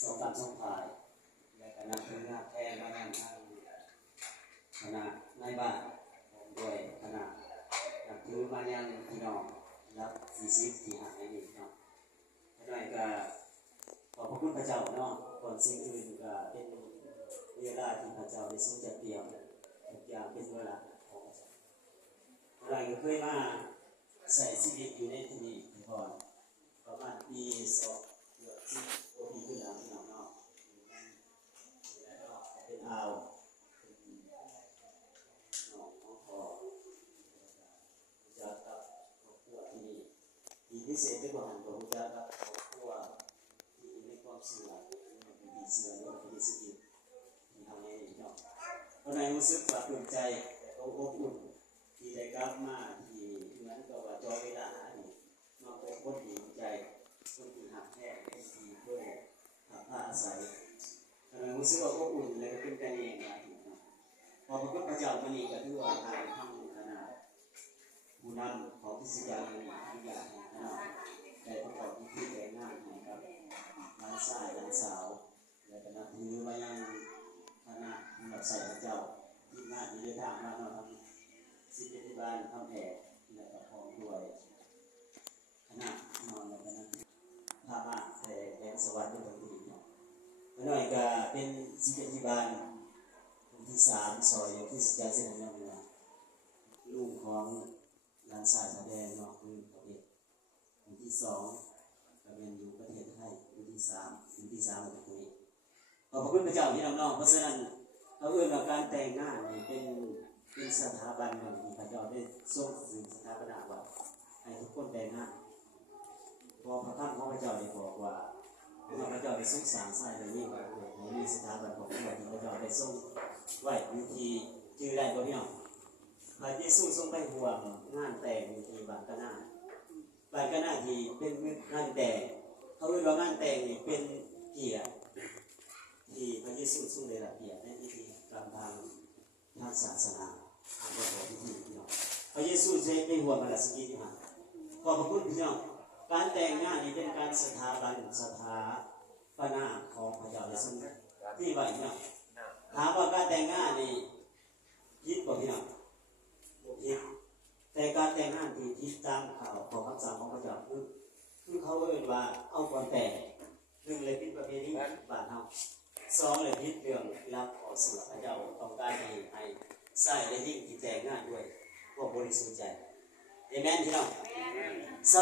สองการสองฝ่ายและคณะทำงานแทนมาทางคณะนายบ้านด้วยคณะนับถือมายังพี่น้องรับ40ที่หาในนี้เนาะหน่อยก็ขอบพระคุณพระเจ้าเนาะก่อนสิ่งอื่นก็เป็นเวลาที่พระเจ้าได้ทรงจัดเตรียมทุกอย่างเป็นเวลาของพระเจ้าหน่อยก็เคยมาใส่ชีวิตอยู่ในที่นี้ก่อนประมาณปี2 เกือบ10 กว่าปีขึ้นแล้วพี่น้องเนาะเป็นอ่าวน้องของพ่อจะกับครอบครัวที่นี่ที่พิเศษที่บ่หันผมจะกับครอบครัวที่มีความเสื่อมมีเสื่อมแล้วมีสติที่ทำให้เนาะเพราะในรู้สึกปลาปลื้มใจแต่ก็อบอุ่นที่ได้กลับมาที่เหมือนกับว่าจอเวลาหานี่มาเป็นคนดีใจคนที่หักแท้คนที่ด้วยหักผ้าอาศัยรู้สึกว่าอบอุ่นและเป็นกันเองนะพอพระพุทธเจ้ามานี่ก็ถือว่าทางทั้งคณะผู้นำของพิธีการนี้ทุกอย่างนะได้ประกอบพิธีแต่งงานให้กับหลานชายหลานสาวและก็นับถือมายังคณะรับใส่พระเจ้าที่งานที่ได้ทางมาเนาะทั้งศิษย์ที่บ้านทำแอกและก็พร้อมด้วยคณะนอนและคณะพามาแต่แดนสวรรค์ด้วยตรงนี้เนาะหน่อยก็เป็นศิษย์ที่บ้านที่3ซอยที่สิจาเส้นเนาะลูกของหลานชายแสดงเนาะคือประเทศที่2ก็เป็นอยู่ประเทศไทยที่3ก็ตรงนี้ขอบพระคุณพระเจ้าที่น้องๆเพราะฉะนั้นเอาเอื้อกับการแต่งงานนี่เป็นสถาบันหนึ่งที่พระเจ้าได้ทรงสื่อสถาปนาว่าให้ทุกคนแต่งงานพอพระคำของพระเจ้าได้บอกว่าพระเจ้าได้ทรงสร้างสร้างในนี้ว่ามีสถาบันของพระเจ้าที่พระเจ้าได้ทรงไว้อยู่ที่ชื่อแรกก็พี่น้องพระเยซูทรงไปห่วงงานแต่งที่บางกะนาที่เป็นงานแต่งเขาเรียกว่างานแต่งนี่เป็นเกียรติที่พระเยซูทรงได้รับเกียรติในพิธีกรรมทางศาสนาทางประกอบพิธีพี่น้องพระเยซูเสด็จไปห่วงมาแล้วสกิที่มาขอบพระคุณพี่น้องการแต่งงานนี่เป็นการสถาปนาของพระเจ้าและสมเด็จที่ไว้พี่น้องถามว่าการแต่งงานนี่ผิดบ่พี่น้องผิดแต่การแต่งงานที่ผิดตามข่าวของคำสั่งของพระเจ้าคือเขาเรียกว่าเอาก่อนแต่ง1เลยผิดประเพณีบ้านเฮา2เลยผิดเรื่องรับขอสละพระเจ้าต้องการให้ใส่และยิ่งที่แต่งงานด้วยพวกบริสุทธิ์ใจเอเมนพี่น้อง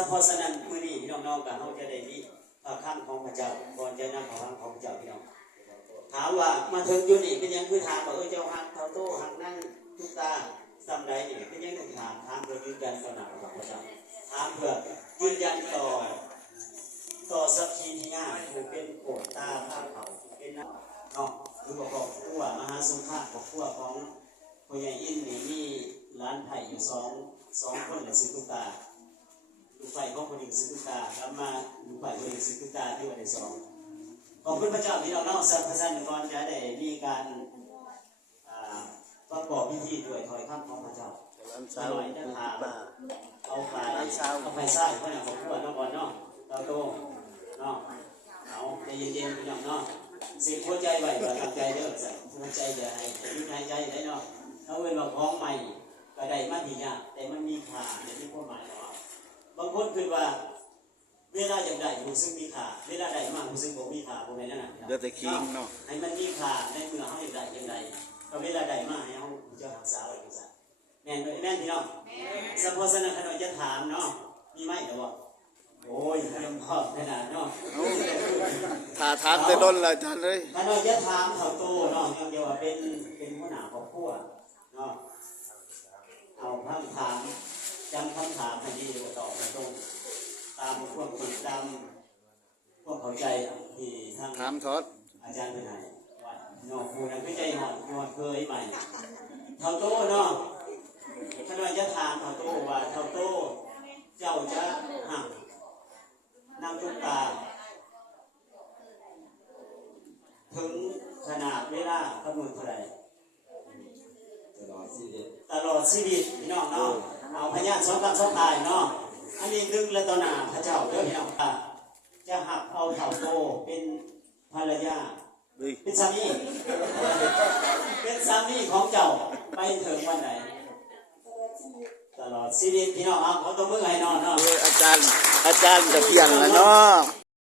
เพราะฉะนั้นมื้อนี้พี่น้องๆก็เฮาจะได้มีพระคำของพระเจ้าก่อนจะนำพระคำของพระเจ้าพี่น้องถามว่ามาถึงอยู่นี่เป็นยังคือถามว่าเจ้าหักเท่าโตหักนั่งทุกตาสำใดนี่เป็นยังต้องถามเพื่อยืนยันต่อหน้าพระเจ้าถามเพื่อยืนยันต่อสักขีพยานผู้เป็นโกรธตาข้าเขาเป็นเนาะคือบอกว่ามหาสงครามของพวกของพ่อใหญ่อินนี่มีร้านไผ่อยู่2 คนเลยซื้อตุ๊กตาลูกไฟของคนหนึ่งซื้อตุ๊กตาแล้วมาลูกไฟคนหนึ่งซื้อตุ๊กตาที่วันที่2ขอบคุณพระเจ้าที่เราเล่าสัมพันธ์ก่อนจะได้มีการประกอบพิธีด้วยถอยข้ามของพระเจ้าหน่อยจะถามเอาไฟใส่เพื่อนของผู้น้องก่อนเนาะเราโตเนาะเอาใจเย็นๆพี่น้องเนาะสิ่งหัวใจไว้แบบตั้งใจเด้อใส่หัวใจจะให้มีหายใจได้เนาะถ้าเวลาของใหม่ก็ได้มาดีเนี่ยแต่มันมีค่าในที่ความหมายของบางคนคือว่าเวลาอย่างใดรู้สึกมีค่าเวลาใดมากรู้สึกบ่มีค่าบ่แม่นนั่นน่ะเดี๋ยวแต่คิงเนาะให้มันมีค่าในเมื่อเฮาอย่างใดก็เวลาใดมาให้เฮาจะรักษาไว้จังซั่นแม่นบ่แม่นพี่น้องสัพพะสนะขนอยจะถามเนาะมีไหมเดี๋ยวว่าโอ้ยขนมพอกขนาดเนาะถ้าถามแต่ดนละจันเลยขนอยจะถามเฒ่าโตเนาะเดี๋ยวว่าเป็นหัวหน้าครอบครัวเนาะเอาคำถามจำคำถามให้ดีแล้วตอบให้ตรงตามความคิดตามความเข้าใจที่ทางถามทอดอาจารย์เป็นไงว่าเนาะผู้นั้นไม่ใจหอดเคยใหม่เท่าโตเนาะขณะจะถามเท่าโตว่าเท่าโตเจ้าจะหักนั่งทุกตาถึงขนาดเวลาคำนวณเท่าไหร่ตลอดชีวิตพี่น้องเนาะเอาพยาน2 คำ2 ตายเนาะอันนี้ดึงและต่อหน้าพระเจ้าเด้อพี่น้องจะหักเอาเท่าโตเป็นภ ภรรยา เฮ้ย เป็นสามีเป็นสามีของเจ้าไปถึงวันไหนตลอดชีวิตพี่น้องเอาขอตัวมือให้น้องเนาะ อาจารย์จะเปลี่ยนแล้วเนาะ